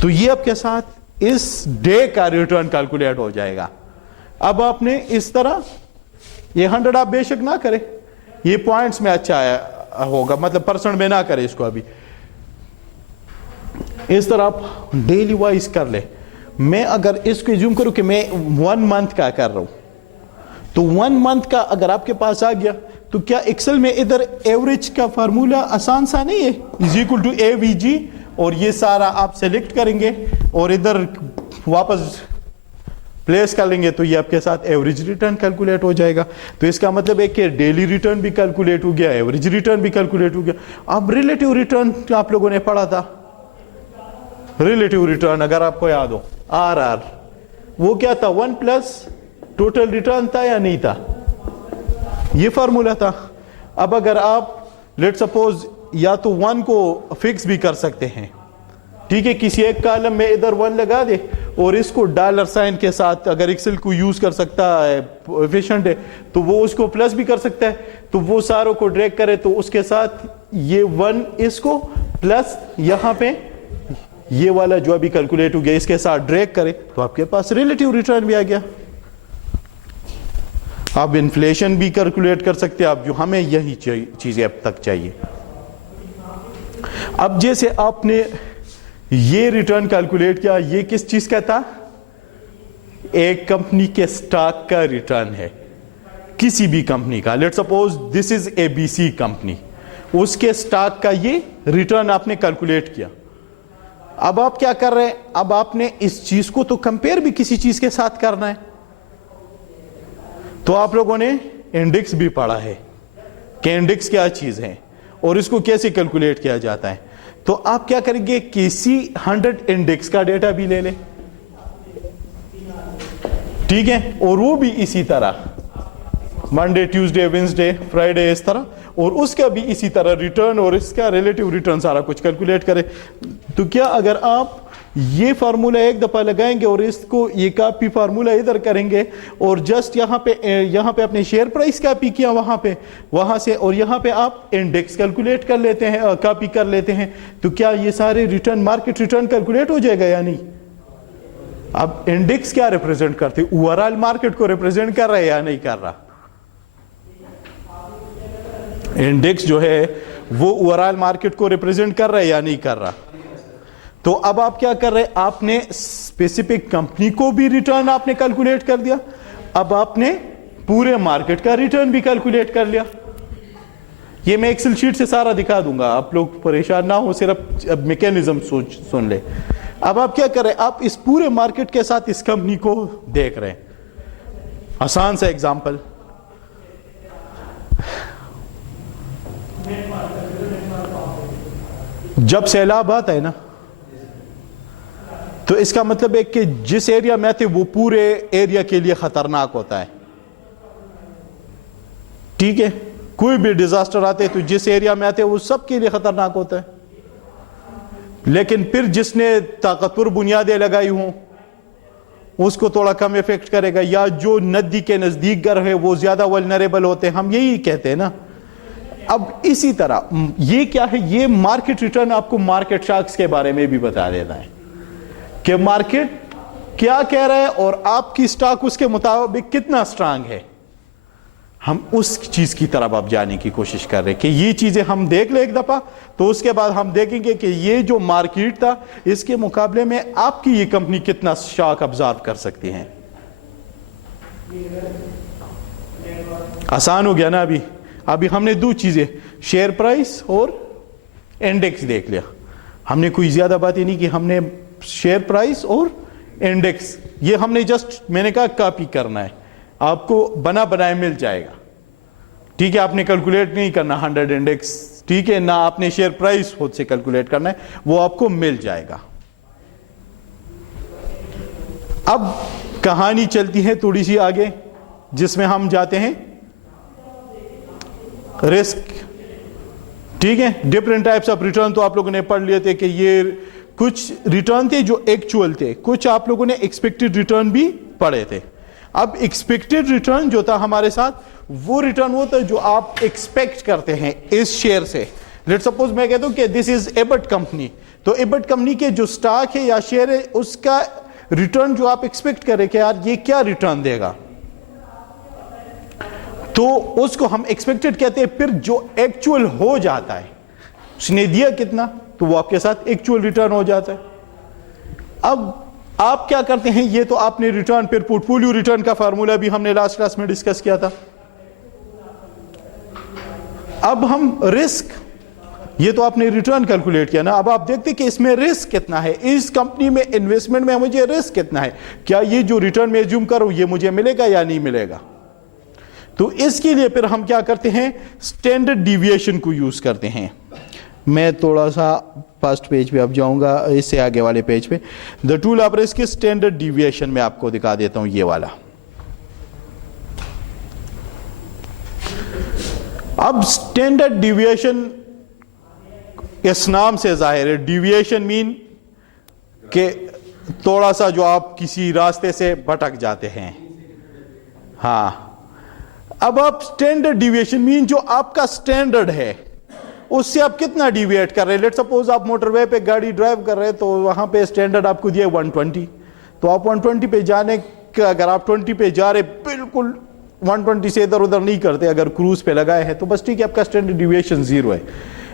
تو یہ آپ کے ساتھ اس ڈے کا ریٹرن کیلکولیٹ ہو جائے گا. اب آپ نے اس طرح یہ 100 آپ بے شک نہ کرے, یہ پوائنٹس میں اچھا ہوگا, مطلب پرسنٹ میں نہ کرے اس کو, ابھی اس طرح آپ ڈیلی وائز کر لے. میں اگر اس کو زوم کروں کہ میں 1 منتھ کا کر رہا ہوں, تو 1 منتھ کا اگر آپ کے پاس آ گیا تو کیا ایکسل میں ادھر ایوریج کا فارمولا آسان سا نہیں ہے, از اکول ٹو اے وی جی, اور یہ سارا آپ سلیکٹ کریں گے اور ادھر واپس پلیس کر لیں گے تو یہ آپ کے ساتھ ایوریج ریٹرن کیلکولیٹ ہو جائے گا. تو اس کا مطلب ہے کہ ڈیلی ریٹرن بھی کیلکولیٹ ہو گیا, ایوریج ریٹرن بھی کیلکولیٹ ہو گیا. اب ریلیٹیو ریٹرن آپ لوگوں نے پڑھا تھا, ریلیٹیو ریٹرن اگر آپ کو یاد ہو, آر آر, وہ کیا تھا, 1 پلس ٹوٹل ریٹرن تھا یا نہیں تھا, یہ فارمولا تھا. اب اگر آپ لیٹ سپوز یا تو 1 کو فکس بھی کر سکتے ہیں, ٹھیک ہے, کسی ایک کالم میں ادھر 1 لگا دے اور اس کو ڈالر سائن کے ساتھ, اگر ایکسل کو یوز کر سکتا ہے, ایفیشنٹ ہے, تو وہ اس کو پلس بھی کر سکتا ہے, تو وہ ساروں کو ڈریگ کرے تو اس کے ساتھ یہ 1 اس کو پلس یہاں پہ یہ والا جو ابھی کیلکولیٹ ہو گیا اس کے ساتھ ڈریگ کرے تو آپ کے پاس ریلیٹیو ریٹرن بھی آ گیا. آپ انفلیشن بھی کیلکولیٹ کر سکتے ہیں, آپ جو ہمیں یہی چیزیں اب تک چاہیے. اب جیسے آپ نے یہ ریٹرن کیلکولیٹ کیا, یہ کس چیز کا تھا, ایک کمپنی کے سٹاک کا ریٹرن ہے, کسی بھی کمپنی کا. Let suppose this is A B C company, اس کے سٹاک کا یہ ریٹرن آپ نے کیلکولیٹ کیا. اب آپ کیا کر رہے ہیں, اب آپ نے اس چیز کو تو کمپیئر بھی کسی چیز کے ساتھ کرنا ہے, تو آپ لوگوں نے انڈیکس بھی پڑھا ہے کہ انڈیکس کیا چیز ہے اور اس کو کیسے کیلکولیٹ کیا جاتا ہے. تو آپ کیا کریں گے, کسی 100 انڈیکس کا ڈیٹا بھی لے لیں, ٹھیک ہے, اور وہ بھی اسی طرح منڈے, ٹیوزڈے, وینسڈے, فرائیڈے, اس طرح, اور اس کا بھی اسی طرح ریٹرن اور اس کا ریلیٹیو ریٹرن سارا کچھ کیلکولیٹ کرے. تو کیا اگر آپ یہ فارمولا ایک دفعہ لگائیں گے اور اس کو یہ کاپی فارمولا ادھر کریں گے اور جسٹ یہاں پہ اپنے شیئر پرائس کاپی کیا وہاں سے, اور یہاں پہ آپ انڈیکس کیلکولیٹ کر لیتے ہیں, کاپی کر لیتے ہیں, تو کیا یہ سارے ریٹرن, مارکیٹ ریٹرن کیلکولیٹ ہو جائے گا یا نہیں؟ اب انڈیکس کیا ریپرزینٹ کرتے, اوور آل مارکیٹ کو ریپرزینٹ کر رہا ہے یا نہیں کر رہا؟ انڈیکس جو ہے وہ اوور آل مارکیٹ کو ریپرزینٹ کر رہا ہے یا نہیں کر رہا؟ تو اب آپ کیا کر رہے, آپ نے اسپیسیفک کمپنی کو بھی ریٹرن آپ نے کیلکولیٹ کر دیا, اب آپ نے پورے مارکیٹ کا ریٹرن بھی کیلکولیٹ کر لیا. یہ میں ایکسل شیٹ سے سارا دکھا دوں گا, آپ لوگ پریشان نہ ہو, صرف میکینزم سن لے. اب آپ کیا کر رہے, آپ اس پورے مارکیٹ کے ساتھ اس کمپنی کو دیکھ رہے ہیں. آسان سا ایگزامپل, جب سیلاب آتا ہے نا, تو اس کا مطلب ہے کہ جس ایریا میں آتے وہ پورے ایریا کے لیے خطرناک ہوتا ہے, ٹھیک ہے, کوئی بھی ڈیزاسٹر آتے تو جس ایریا میں آتے وہ سب کے لیے خطرناک ہوتا ہے. لیکن پھر جس نے طاقتور بنیادیں لگائی ہوں اس کو تھوڑا کم افیکٹ کرے گا, یا جو ندی کے نزدیک گھر ہے وہ زیادہ ولنریبل ہوتے ہیں, ہم یہی کہتے ہیں نا. اب اسی طرح یہ کیا ہے, یہ مارکیٹ ریٹرن آپ کو مارکیٹ شاکس کے بارے میں بھی بتا دیتا ہے کہ مارکیٹ کیا کہہ رہا ہے اور آپ کی سٹاک اس کے مطابق کتنا سٹرانگ ہے. ہم اس چیز کی طرف اب جانے کی کوشش کر رہے ہیں کہ یہ چیزیں ہم دیکھ لیں ایک دفعہ, تو اس کے بعد ہم دیکھیں گے کہ یہ جو مارکیٹ تھا اس کے مقابلے میں آپ کی یہ کمپنی کتنا شاک ابزارو کر سکتی ہیں. آسان ہو گیا نا. ابھی ہم نے 2 چیزیں, شیئر پرائس اور انڈیکس دیکھ لیا. ہم نے کوئی زیادہ باتیں نہیں کی, ہم نے شیئر پرائس اور انڈیکس, یہ ہم نے جسٹ, میں نے کہا کاپی کرنا ہے, آپ کو بنا بنائے مل جائے گا, ٹھیک ہے. آپ نے کیلکولیٹ نہیں کرنا 100 انڈیکس, ٹھیک ہے, نہ آپ نے شیئر پرائس خود سے کیلکولیٹ کرنا ہے, وہ آپ کو مل جائے گا. اب کہانی چلتی ہے تھوڑی سی آگے, جس میں ہم جاتے ہیں رسک, ٹھیک ہے. ڈفرنٹ ٹائپس آف ریٹرن تو آپ لوگوں نے پڑھ لیے تھے کہ یہ کچھ ریٹرن تھے جو ایکچوئل تھے, کچھ آپ لوگوں نے ایکسپیکٹڈ ریٹرن بھی پڑھے تھے. اب ایکسپیکٹڈ ریٹرن جو تھا ہمارے ساتھ, وہ ریٹرن وہ تھا جو آپ ایکسپیکٹ کرتے ہیں اس شیئر سے. لیٹ سپوز میں کہتا ہوں کہ دس از ایبٹ کمپنی, تو ایبٹ کمپنی کے جو سٹاک ہے یا شیئر ہے اس کا ریٹرن جو آپ ایکسپیکٹ کریں کہ یار یہ کیا ریٹرن دے گا, تو اس کو ہم ایکسپیکٹڈ کہتے ہیں. پھر جو ایکچوئل ہو جاتا ہے, اس نے دیا کتنا تو وہ آپ کے ساتھ ایکچوئل ریٹرن ہو جاتا ہے. اب آپ کیا کرتے ہیں, یہ تو آپ نے ریٹرن, پھر پورٹ فولیو ریٹرن کا فارمولا بھی ہم نے لاسٹ کلاس میں ڈسکس کیا تھا. اب ہم رسک, یہ تو آپ نے ریٹرن کیلکولیٹ کیا نا, اب آپ دیکھتے کہ اس میں رسک کتنا ہے, اس کمپنی میں انویسٹمنٹ میں مجھے رسک کتنا ہے, کیا یہ جو ریٹرن میں ایزیوم کروں یہ مجھے ملے گا یا نہیں ملے گا. تو اس کے لیے پھر ہم کیا کرتے ہیں, اسٹینڈرڈ ڈیویشن کو یوز کرتے ہیں. میں تھوڑا سا فرسٹ پیج پہ اب جاؤں گا, اس سے آگے والے پیج پہ. The tool of risk standard deviation میں آپ کو دکھا دیتا ہوں, یہ والا. اب اسٹینڈرڈ ڈیویشن اس نام سے ظاہر ہے, ڈیویشن مین کہ تھوڑا سا جو آپ کسی راستے سے بھٹک جاتے ہیں. ہاں, اب آپ اسٹینڈرڈ ڈیویشن مین جو آپ کا اسٹینڈرڈ ہے اس سے آپ کتنا ڈیویٹ کر رہے ہیں. لیٹ سپوز آپ موٹر وے پہ گاڑی ڈرائیو کر رہے ہیں تو وہاں پہ اسٹینڈرڈ آپ کو دیا 120, تو آپ 120 پہ جانے کا, اگر آپ 20 پہ جا رہے بالکل 120 سے ادھر ادھر نہیں کرتے, اگر کروز پہ لگائے ہیں تو بس ٹھیک ہے, آپ کا اسٹینڈرڈ ڈیویشن 0 ہے.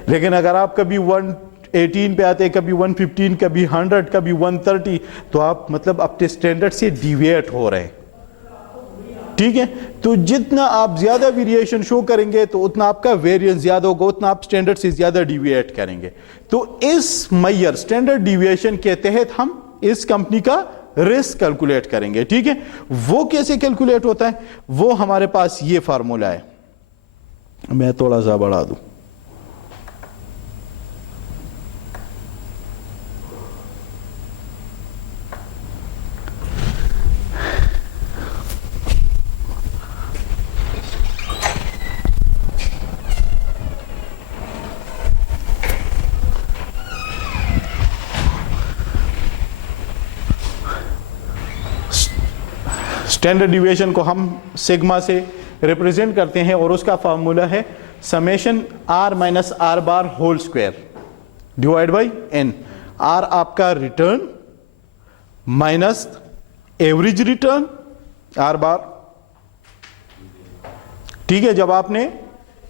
لیکن اگر آپ کبھی 118 پہ آتے ہیں, کبھی 115, کبھی 100, کبھی 130, تو آپ مطلب اپنے اسٹینڈرڈ سے ڈیویٹ ہو رہے ہیں. ٹھیک ہے, تو جتنا آپ زیادہ ویریشن شو کریں گے تو اتنا آپ کا ویریئنس زیادہ ہوگا, اتنا آپ اسٹینڈرڈ سے زیادہ ڈیویٹ کریں گے. تو اس معیار اسٹینڈرڈ ڈیویشن کے تحت ہم اس کمپنی کا رسک کیلکولیٹ کریں گے. ٹھیک ہے, وہ کیسے کیلکولیٹ ہوتا ہے, وہ ہمارے پاس یہ فارمولا ہے. میں تھوڑا سا بڑھا دوں. اسٹینڈرڈ ڈیویشن کو ہم سگما سے ریپرزینٹ کرتے ہیں اور اس کا فارمولا ہے summation R minus R bar whole square divide by N. R آپ کا return minus average return R bar. ٹھیک ہے, جب آپ نے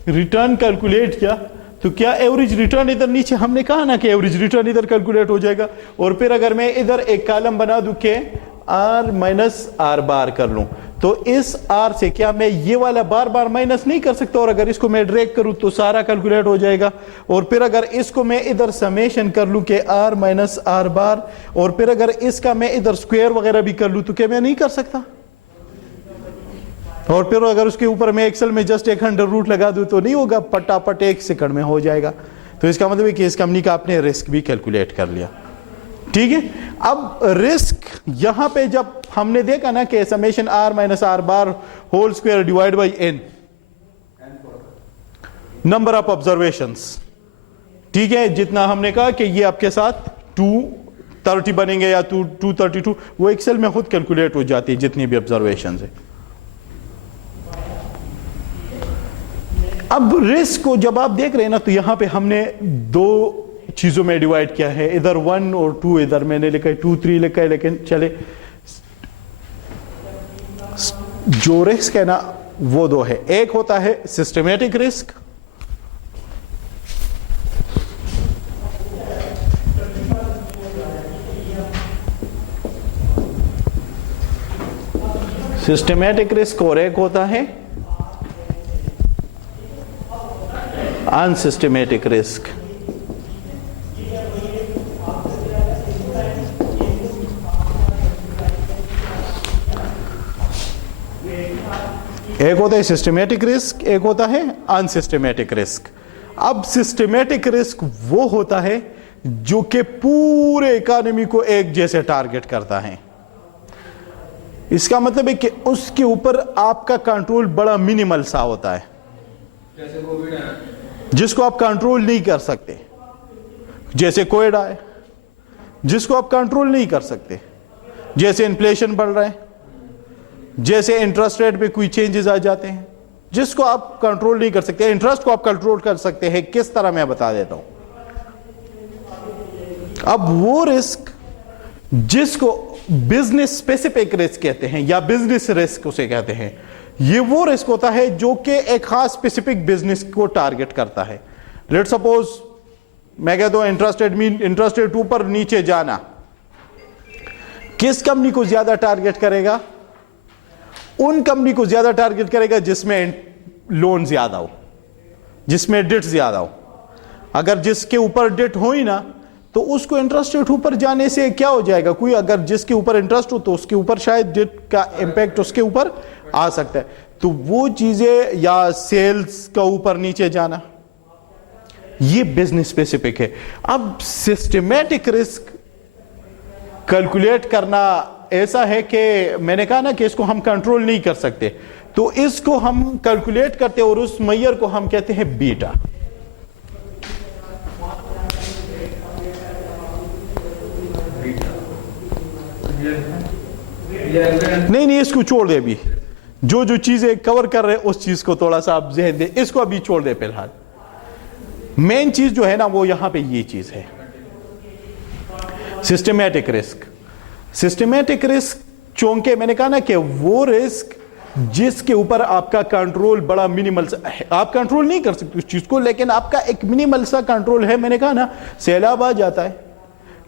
ریٹرن کیلکولیٹ کیا تو کیا ایوریج ریٹرن ادھر نیچے ہم نے کہا نا کہ ایوریج ریٹرن ادھر کیلکولیٹ ہو جائے گا, اور پھر اگر میں ادھر ایک کالم بنا دوں کہ آر مائنس آر بار کر لوں, تو اس آر سے کیا میں یہ والا بار بار مائنس نہیں کر سکتا, اور اگر اس کو میں ڈریگ کروں تو سارا کیلکولیٹ ہو جائے گا. اور پھر اگر اس کو میں ادھر سمیشن کر لوں کہ آر مائنس آر بار, اور پھر اگر اس کا میں ادھر اسکوائر وغیرہ بھی کر لوں تو کیا میں نہیں کر سکتا. اور پھر اگر اس کے اوپر میں ایکسل میں جسٹ ایک 100 روٹ لگا دوں تو نہیں ہوگا, پٹا پٹ 1 سیکنڈ میں ہو جائے گا. تو اس کا مطلب ہے کہ اس کمپنی کا آپ نے رسک بھی کیلکولیٹ کر لیا. ٹھیک ہے, اب رسک یہاں پہ جب ہم نے دیکھا نا کہ summation R minus R bar whole square divide by N, number of observations. ٹھیک ہے, جتنا ہم نے کہا کہ یہ آپ کے ساتھ 230 بنیں گے یا 232, وہ ایکسل میں خود کیلکولیٹ ہو جاتی ہے جتنی بھی آبزرویشنز ہیں. اب رسک کو جب آپ دیکھ رہے ہیں نا تو یہاں پہ ہم نے 2 چیزوں میں ڈیوائڈ کیا ہے, ادھر 1 اور 2, ادھر میں نے لکھا ہے 2 3 لکھا ہے, لیکن چلے جو رسک ہے نا وہ 2 ہے. ایک ہوتا ہے سسٹمیٹک رسک, اور ایک ہوتا ہے انسسٹمیٹک رسک. ایک ہوتا ہے سسٹمیٹک رسک, ایک ہوتا ہے انسسٹمیٹک رسک. اب سسٹمیٹک رسک وہ ہوتا ہے جو کہ پورے اکانومی کو ایک جیسے ٹارگٹ کرتا ہے. اس کا مطلب ہے کہ اس کے اوپر آپ کا کنٹرول بڑا منیمل سا ہوتا ہے, جس کو آپ کنٹرول نہیں کر سکتے, جیسے کووڈ آئے جس کو آپ کنٹرول نہیں کر سکتے, جیسے انفلیشن بڑھ رہا ہے, جیسے انٹرسٹ ریٹ پہ کوئی چینجز آ جاتے ہیں جس کو آپ کنٹرول نہیں کر سکتے. انٹرسٹ کو آپ کنٹرول کر سکتے ہیں, کس طرح میں بتا دیتا ہوں. اب وہ رسک جس کو بزنس اسپیسیفک رسک کہتے ہیں یا بزنس رسک اسے کہتے ہیں, یہ وہ رسک ہوتا ہے جو کہ ایک خاص اسپیسیفک بزنس کو ٹارگٹ کرتا ہے. لیٹ سپوز میں کہتا ہوں انٹرسٹ ریٹ اوپر نیچے جانا, کس کمپنی کو زیادہ ٹارگٹ کرے گا؟ ان کمپنی کو زیادہ ٹارگٹ کرے گا جس میں لون زیادہ ہو, جس میں ڈیٹ زیادہ ہو. اگر جس کے اوپر ڈیٹ ہوئی نا تو اس کو انٹرسٹ ریٹ اوپر جانے سے کیا ہو جائے گا, کوئی اگر جس کے اوپر انٹرسٹ ہو تو اس کے اوپر شاید ڈیٹ کا امپیکٹ اس کے اوپر آ سکتا ہے. تو وہ چیزیں, یا سیلز کا اوپر نیچے جانا, یہ بزنس اسپیسیفک ہے. اب سسٹمیٹک رسک کیلکولیٹ کرنا ایسا ہے کہ میں نے کہا نا کہ اس کو ہم کنٹرول نہیں کر سکتے, تو اس کو ہم کیلکولیٹ کرتے اور اس معیار کو ہم کہتے ہیں بیٹا. نہیں اس کو چھوڑ دے, ابھی جو چیزیں کور کر رہے اس چیز کو تھوڑا سا آپ ذہن دے, اس کو ابھی چھوڑ دے. فی الحال مین چیز جو ہے نا وہ یہاں پہ یہ چیز ہے, سسٹمیٹک رسک. سسٹمیٹک رسک چونکہ میں نے کہا نا کہ وہ رسک جس کے اوپر آپ کا کنٹرول بڑا منیمل ہے, آپ کنٹرول نہیں کر سکتے اس چیز کو, لیکن آپ کا ایک منیمل سا کنٹرول ہے. میں نے کہا نا سیلاب آ جاتا ہے,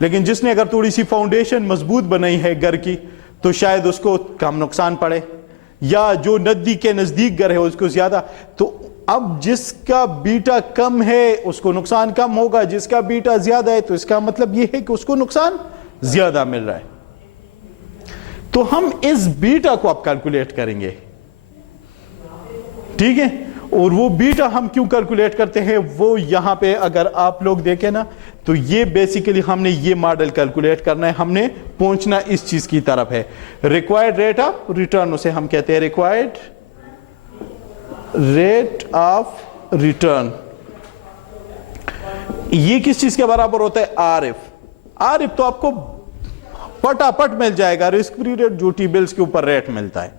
لیکن جس نے اگر تھوڑی سی فاؤنڈیشن مضبوط بنائی ہے گھر کی تو شاید اس کو کم نقصان پڑے, یا جو ندی کے نزدیک گھر ہے اس کو زیادہ. تو اب جس کا بیٹا کم ہے اس کو نقصان کم ہوگا, جس کا بیٹا زیادہ ہے تو اس کا مطلب یہ ہے کہ اس کو نقصان زیادہ مل رہا ہے. تو ہم اس بیٹا کو اب کیلکولیٹ کریں گے, ٹھیک ہے. اور وہ بیٹا ہم کیوں کیلکولیٹ کرتے ہیں وہ یہاں پہ اگر آپ لوگ دیکھیں نا تو یہ بیسیکلی ہم نے یہ ماڈل کیلکولیٹ کرنا ہے, ہم نے پہنچنا اس چیز کی طرف ہے. ریکوائرڈ ریٹ آف ریٹرن اسے ہم کہتے ہیں, ریکوائرڈ ریٹ آف ریٹرن. یہ کس چیز کے برابر ہوتا ہے؟ R F. آر ایف تو آپ کو پٹا پٹ مل جائے گا, رسک فری ریٹ جو ٹی بلز کے اوپر ریٹ ملتا ہے,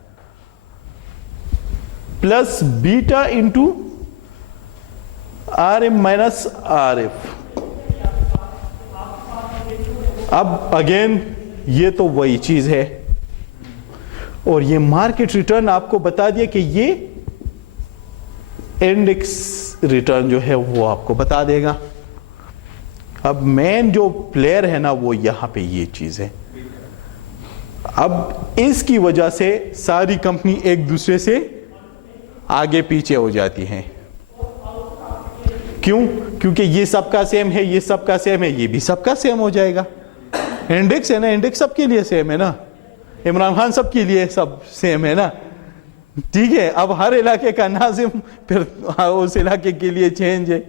plus beta into R M minus R F. اب اگین یہ تو وہی چیز ہے, اور یہ مارکیٹ ریٹرن آپ کو بتا دیا کہ یہ انڈیکس ریٹرن جو ہے وہ آپ کو بتا دے گا. اب مین جو پلیئر ہے نا وہ یہاں پہ یہ چیز ہے. اب اس کی وجہ سے ساری کمپنی ایک دوسرے سے آگے پیچھے ہو جاتی ہیں. کیوں؟ کیونکہ یہ سب کا سیم ہے, یہ سب کا سیم ہے, یہ بھی سب کا سیم ہو جائے گا. انڈیکس ہے نا, انڈیکس سب کے لیے سیم ہے نا, عمران خان سب کے لیے سب سیم ہے نا, ٹھیک ہے. اب ہر علاقے کا ناظم پھر اس علاقے کے لیے چینج ہے,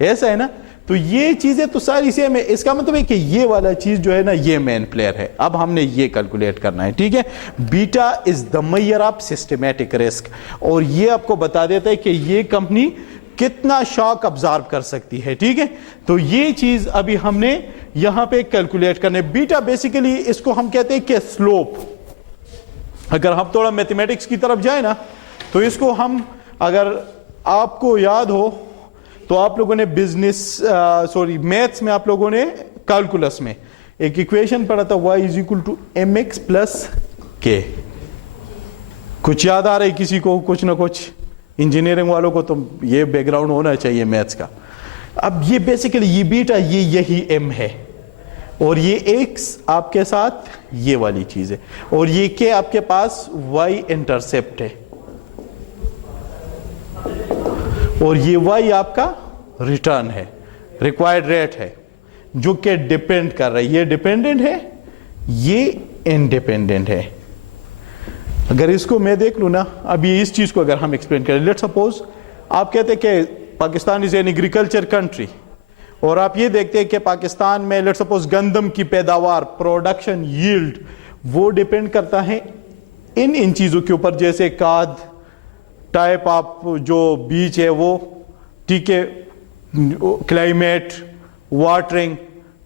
ایسا ہے نا. تو یہ چیزیں تو ساری سیم ہے. اس کا مطلب ہے کہ یہ والا چیز جو ہے نا یہ مین پلیئر ہے. اب ہم نے یہ کیلکولیٹ کرنا ہے, ٹھیک ہے. بیٹا از دا میئر آف سسٹمیٹک رسک, اور یہ آپ کو بتا دیتا ہے کہ یہ کمپنی کتنا شاک ابزارو کر سکتی ہے, ٹھیک ہے. تو یہ چیز ابھی ہم نے یہاں پہ کیلکولیٹ کرنے. بیٹا بیسیکلی اس کو ہم کہتے ہیں کہ سلوپ. اگر ہم تھوڑا میتھمیٹکس کی طرف جائیں نا تو اس کو ہم, اگر آپ کو یاد ہو تو آپ لوگوں نے میتھس میں آپ لوگوں نے کیلکولس میں ایک ایکویشن پڑھا تھا, y is equal to mx plus k. کچھ یاد آ رہا ہے کسی کو؟ کچھ نہ کچھ انجینئرنگ والوں کو تو یہ بیک گراؤنڈ ہونا چاہیے میتھس کا. اب یہ بیسیکلی یہ بیٹا یہی m ہے, اور یہ x آپ کے ساتھ یہ والی چیز ہے, اور یہ k آپ کے پاس y انٹرسپٹ ہے, اور یہ y آپ کا ریٹرن ہے, ریکوائرڈ ریٹ ہے, جو کہ ڈیپینڈ کر رہا ہے. یہ ڈیپینڈنٹ ہے, یہ انڈیپینڈنٹ ہے. اگر اس کو میں دیکھ لوں نا, ابھی اس چیز کو اگر ہم ایکسپلین کریں, لیٹ سپوز آپ کہتے ہیں کہ Pakistan is an agriculture country, اور آپ یہ دیکھتے ہیں کہ پاکستان میں لیٹ سپوز گندم کی پیداوار, پروڈکشن, ییلڈ, وہ ڈیپینڈ کرتا ہے ان چیزوں کے اوپر, جیسے کاد ٹائپ آپ جو بیج ہے وہ, ٹھیک ہے, کلائمیٹ, واٹرنگ,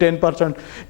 10%।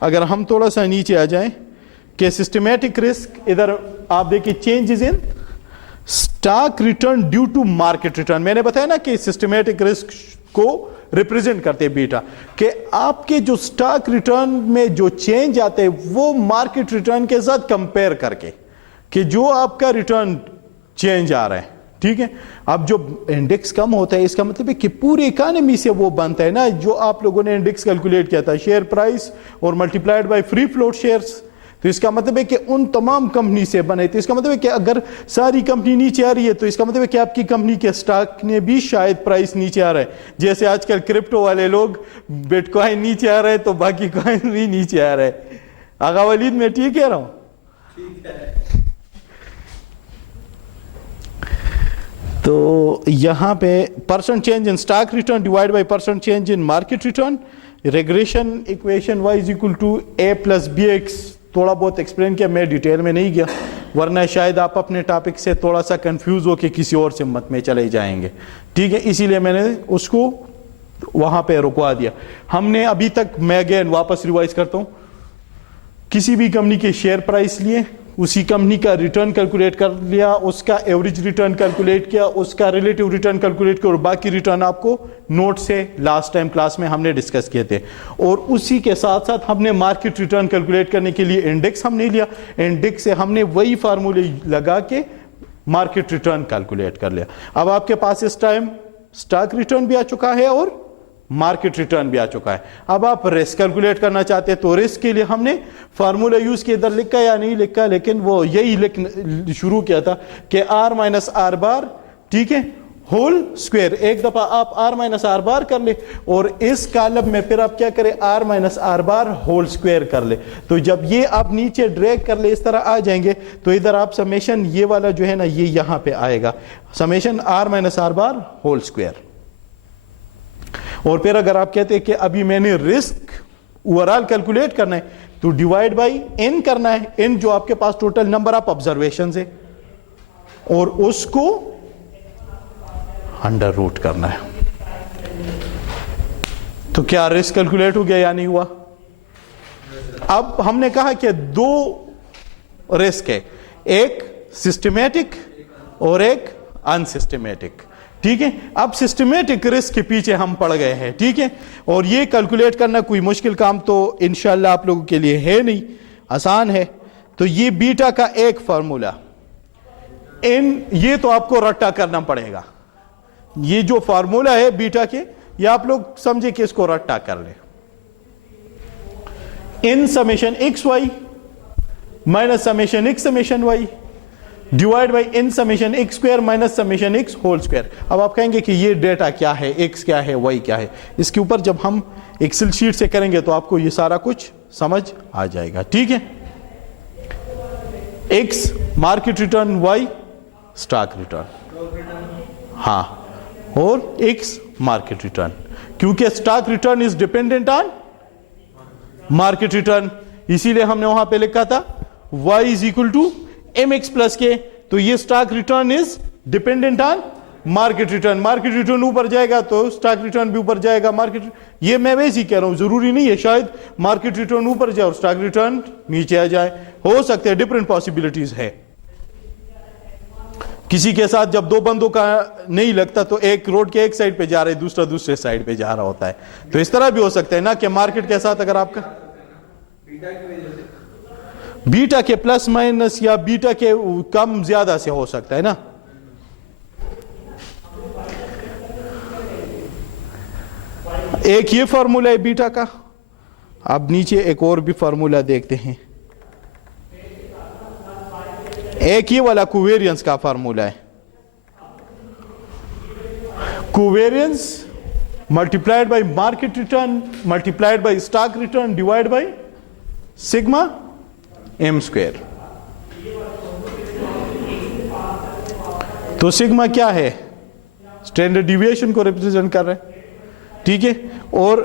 اگر ہم تھوڑا سا نیچے آ جائیں کہ سسٹمیٹک رسک, ادھر آپ دیکھیں changes in stock return due to market return. میں نے بتایا نا کہ سسٹمیٹک رسک کو ریپرزینٹ کرتے بیٹا, کہ آپ کے جو اسٹاک ریٹرن میں جو چینج آتے ہیں وہ مارکیٹ ریٹرن کے ساتھ کمپیئر کر کے, کہ جو آپ کا ریٹرن چینج آ رہا ہے, ٹھیک ہے. اب جو انڈیکس کم ہوتا ہے اس کا مطلب ہے کہ پوری اکانومی سے وہ بنتا ہے نا, جو آپ لوگوں نے انڈیکس کیلکولیٹ کیا تھا شیئر پرائس اور multiplied by free float shares, تو اس کا مطلب ہے کہ ان تمام کمپنی سے بنے. تو اس کا مطلب ہے کہ اگر ساری کمپنی نیچے آ رہی ہے تو اس کا مطلب ہے کہ آپ کی کمپنی کے سٹاک نے بھی شاید پرائس نیچے آ رہا ہے. جیسے آج کل کرپٹو والے لوگ بٹ کوائن نیچے آ رہا ہے تو باقی کوائن بھی نیچے آ رہا ہے. آغا ولید میں ٹھیک کہہ رہا ہوں؟ تو یہاں پہ percent change in stock return divide by percent change in market return, regression equation y is equal to a plus bx تھوڑا بہت ایکسپلین کیا, میں ڈیٹیل میں نہیں گیا, ورنہ شاید آپ اپنے ٹاپک سے تھوڑا سا کنفیوز ہو کے کسی اور سمت میں چلے جائیں گے, ٹھیک ہے. اسی لیے میں نے اس کو وہاں پہ رکوا دیا. ہم نے ابھی تک, میں اگین واپس ریوائز کرتا ہوں, کسی بھی کمپنی کے شیئر پرائس لیے, اسی کمپنی کا ریٹرن کیلکولیٹ کر لیا, اس کا ایوریج ریٹرن کیلکولیٹ کیا, اس کا ریلیٹیو ریٹرن کیلکولیٹ کیا, اور باقی ریٹرن آپ کو نوٹ سے لاسٹ ٹائم کلاس میں ہم نے ڈسکس کیے تھے. اور اسی کے ساتھ ساتھ ہم نے مارکیٹ ریٹرن کیلکولیٹ کرنے کے لیے انڈیکس ہم نے لیا, انڈیکس سے ہم نے وہی فارمولے لگا کے مارکیٹ ریٹرن کیلکولیٹ کر لیا. اب آپ کے پاس اس ٹائم سٹاک ریٹرن بھی آ چکا ہے اور مارکیٹ ریٹرن بھی آ چکا ہے. اب آپ رسک کیلکولیٹ کرنا چاہتے ہیں تو رسک کے لیے ہم نے فارمولا یوز کیا, ادھر لکھا یا نہیں لکھا, لیکن وہ یہی شروع کیا تھا کہ r مائنس آر بار, ٹھیک ہے, ہول اسکوئر. ایک دفعہ آپ r مائنس آر بار کر لیں اور اس کالم میں پھر آپ کیا کریں, r minus R bar whole square کر لیں. تو جب یہ آپ نیچے ڈریگ کر لیں اس طرح آ جائیں گے تو ادھر آپ سمیشن یہ والا جو ہے نا یہ یہاں پہ آئے گا, summation r minus R bar whole square. اور پھر اگر آپ کہتے ہیں کہ ابھی میں نے رسک اوور آل کیلکولیٹ کرنا ہے تو ڈیوائڈ بائی n کرنا ہے, n جو آپ کے پاس ٹوٹل نمبر آف آبزرویشنز ہے, اور اس کو انڈر روٹ کرنا ہے. تو کیا رسک کیلکولیٹ ہو گیا یا نہیں ہوا؟ اب ہم نے کہا کہ دو رسک ہے, ایک سسٹمیٹک اور ایک ان سسٹمیٹک, ٹھیک ہے. اب سسٹمیٹک رسک کے پیچھے ہم پڑ گئے ہیں, ٹھیک ہے, اور یہ کیلکولیٹ کرنا کوئی مشکل کام تو انشاءاللہ آپ لوگوں کے لیے ہے نہیں, آسان ہے. تو یہ بیٹا کا ایک فارمولا, یہ تو آپ کو رٹا کرنا پڑے گا. یہ جو فارمولا ہے بیٹا کے, یہ آپ لوگ سمجھے کہ اس کو رٹا کر لیں. N summation X Y minus summation X summation Y divide by n summation X square minus summation X whole square. اب آپ کہیں گے کہ یہ ڈیٹا کیا ہے, ایکس کیا ہے, وائی کیا ہے. اس کے اوپر جب ہم ایکسل شیٹ سے کریں گے تو آپ کو یہ سارا کچھ سمجھ آ جائے گا, ٹھیک ہے. X market return, Y stock return, ہاں, اور ایکس مارکیٹ ریٹرن, کیونکہ stock return is dependent on market return, اسی لیے ہم نے وہاں پہ لکھا تھا y is equal to mx plus k. تو یہ stock return is dependent on market return, market return اوپر جائے گا تو سٹاک ریٹرن بھی اوپر جائے گا. مارکیٹ, یہ میں ویسے ہی کہہ رہا ہوں, ضروری نہیں ہے شاید مارکیٹ ریٹرن اوپر جائے اور سٹاک ریٹرن نیچے آ جائے, ہو سکتے ہیں, ڈفرنٹ پاسبلٹیز ہے. کسی کے ساتھ جب دو بندوں کا نہیں لگتا تو ایک روڈ کے ایک سائڈ پہ جا رہے دوسرا دوسرے سائڈ پہ جا رہا ہوتا ہے, تو اس طرح بھی ہو سکتا ہے نا کہ مارکیٹ کے ساتھ اگر آپ کا بیٹا کے پلس مائنس یا بیٹا کے کم زیادہ سے ہو سکتا ہے نا. ایک یہ فارمولا ہے بیٹا کا. اب نیچے ایک اور بھی فارمولا دیکھتے ہیں, ایک یہ والا کوویرینس کا فارمولا ہے. Covariance multiplied by market return multiplied by stock return divide by sigma M square. تو سگما کیا ہے, اسٹینڈرڈ ڈیویشن کو ریپرزینٹ کر رہے ہیں, ٹھیک ہے. اور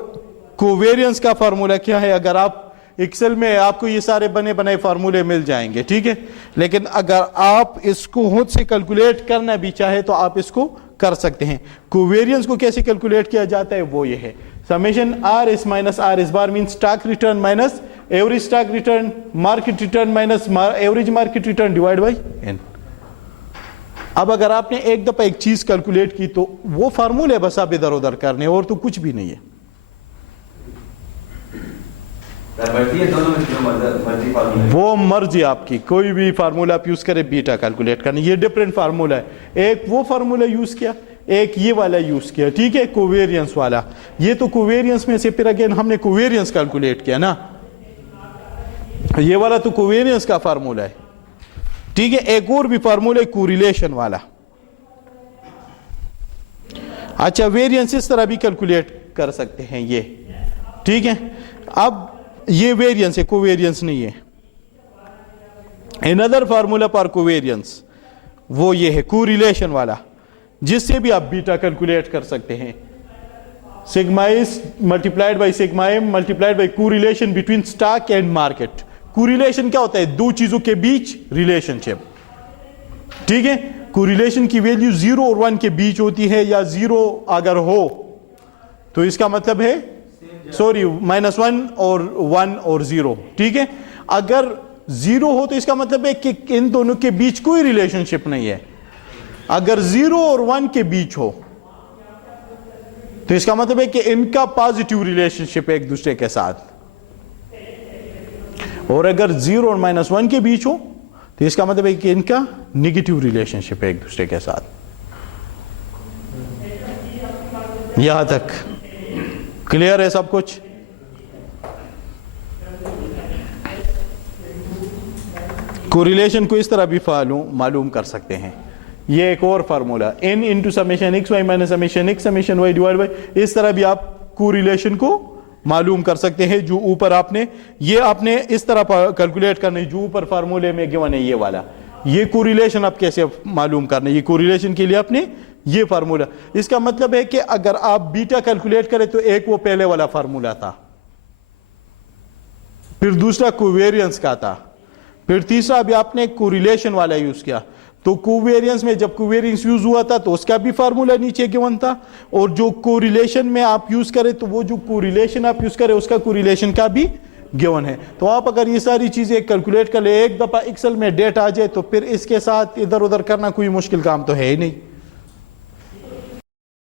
کوویرینس کا فارمولا کیا ہے, اگر آپ ایکسل میں آپ کو یہ سارے بنے بنائے فارمولے مل جائیں گے, ٹھیک ہے, لیکن اگر آپ اس کو خود سے کیلکولیٹ کرنا بھی چاہے تو آپ اس کو کر سکتے ہیں. کوویرینس کو کیسے کیلکولیٹ کیا جاتا ہے وہ یہ ہے, summation R S minus R S bar means stock return minus average stock return market return minus average market return divide by N. اب اگر آپ نے ایک دفعہ ایک چیز کیلکولیٹ کی تو وہ فارمولے بس آپ ادھر ادھر کرنے, اور تو کچھ بھی نہیں ہے. وہ مرضی آپ کی, کوئی بھی فارمولا آپ یوز کریں بیٹا کیلکولیٹ کرنے. یہ ڈفرینٹ فارمولا ہے, ایک وہ فارمولا یوز کیا, ایک یہ والا یوز کیا, ٹھیک ہے, کوویرینس والا. یہ تو کوویرینس میں سے پھر اگین ہم نے کوویرینس کیلکولیٹ کیا نا, یہ والا تو کوویرینس کا فارمولا ہے, ٹھیک ہے. ایک اور بھی فارمولا ہے کوریلیشن والا. اچھا, ویرینس اس طرح بھی کیلکولیٹ کر سکتے ہیں یہ, ٹھیک ہے. اب یہ ویرینس ہے, کوویرینس نہیں ہے. another formula for covariance وہ یہ ہے کوریلیشن والا, جس سے بھی آپ بیٹا کیلکولیٹ کر سکتے ہیں. Sigma S multiplied by sigma M multiplied by correlation between stock and market. Correlation کیا ہوتا ہے؟ دو چیزوں کے بیچ ریلیشن شپ, ٹھیک ہے. کوریلیشن کی ویلیو 0 اور 1 کے بیچ ہوتی ہے, یا 0 اگر ہو تو اس کا مطلب ہے -1 اور 1 اور 0, ٹھیک ہے. اگر 0 ہو تو اس کا مطلب ہے کہ ان دونوں کے بیچ کوئی ریلیشن شپ نہیں ہے. اگر 0 اور 1 کے بیچ ہو تو اس کا مطلب ہے کہ ان کا پازیٹیو ریلیشن شپ ہے ایک دوسرے کے ساتھ, اور اگر 0 اور -1 کے بیچ ہو تو اس کا مطلب ہے کہ ان کا نیگیٹیو ریلیشن شپ ہے ایک دوسرے کے ساتھ. یہاں تک کلیئر ہے سب کچھ؟ کوریلیشن کو اس طرح بھی معلوم کر سکتے ہیں. یہ ایک اور formula n into summation X Y minus summation X summation Y divide by, اس طرح بھی آپ کوریلیشن کو معلوم کر سکتے ہیں. جو اوپر آپ نے اس طرح کیلکولیٹ کرنا ہے, جو اوپر فارمولے میں گیون ہے یہ والا. یہ کوریلیشن آپ کیسے معلوم کرنا ہے؟ یہ کوریلیشن کے لیے آپ نے یہ فارمولا, اس کا مطلب ہے کہ اگر آپ بیٹا کیلکولیٹ کریں تو ایک وہ پہلے والا فارمولا تھا, پھر دوسرا کوویرینس کا تھا, پھر تیسرا بھی آپ نے کوریلیشن والا یوز کیا. تو کوویرینس میں جب کوویرینس یوز ہوا تھا تو اس کا بھی فارمولا نیچے گیون تھا, اور جو کوریلیشن میں آپ یوز کریں تو وہ جو کوریلیشن آپ یوز کریں اس کا کوریلیشن کا بھی گیون ہے. تو آپ اگر یہ ساری چیزیں کیلکولیٹ کر لیں, ایک دفعہ ایکسل میں ڈیٹ آ جائے تو پھر اس کے ساتھ ادھر ادھر کرنا کوئی مشکل کام تو ہے ہی نہیں.